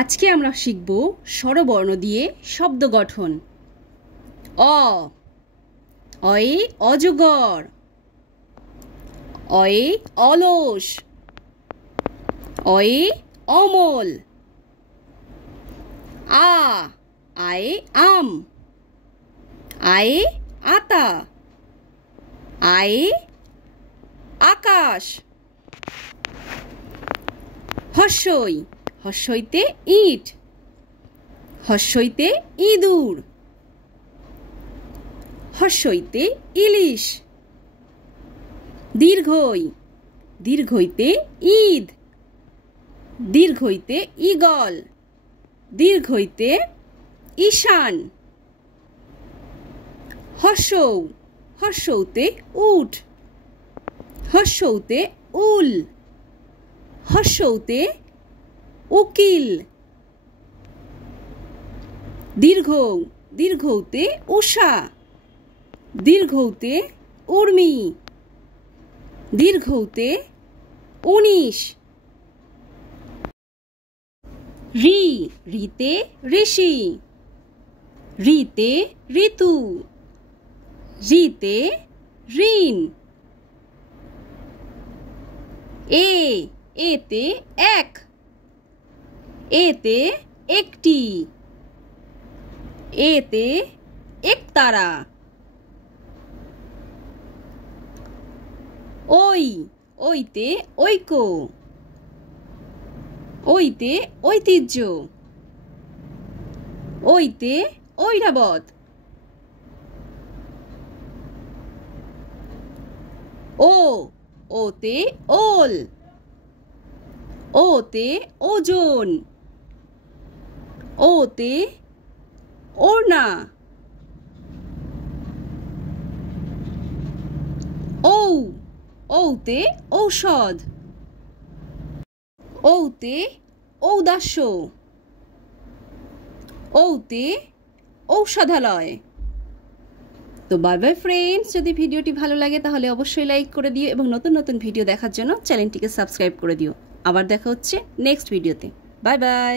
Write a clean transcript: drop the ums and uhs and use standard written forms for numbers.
আজকে আমরা শিখব স্বরবর্ণ দিয়ে শব্দ গঠন। অয়ে অজগর, অয়ে অলস, অয়ে অমল। আয়ে আম, আয়ে আতা, আয়ে আকাশ। হর্ষই, হর্ষইতে ইট, হর্ষইতে ইঁদুর, হর্ষইতে ইলিশ। দীর্ঘই, দীর্ঘইতে ঈদ, দীর্ঘইতে ঈগল, দীর্ঘইতে ঈশান। হর্ষৌ, হর্ষৌতে উট, হর্ষৌতে উল, হর্ষৌতে উকিল। দীর্ঘৌ, দীর্ঘৌতে উষা, দীর্ঘৌতে উর্মি, দীর্ঘৌতে 19। রিতে ঋষি, রিতে ঋতু, রিতে ঋণ। এতে এক, এতে একটি, এতে একতারা। ওইতে ঐক্য, ওইতে ঐতিহ্য, ওইতে ঐরাবত। ওতে ওল, ওতে ওজন, ওতে ওড়না। ওতে ঔষধ, ওতে ঔদাস্য, ওতে ঔষধালয়। তো বাই বাই ফ্রেন্ডস, যদি ভিডিওটি ভালো লাগে তাহলে অবশ্যই লাইক করে দিও এবং নতুন নতুন ভিডিও দেখার জন্য চ্যানেলটিকে সাবস্ক্রাইব করে দিও। আবার দেখা হচ্ছে নেক্সট ভিডিওতে। Bye bye.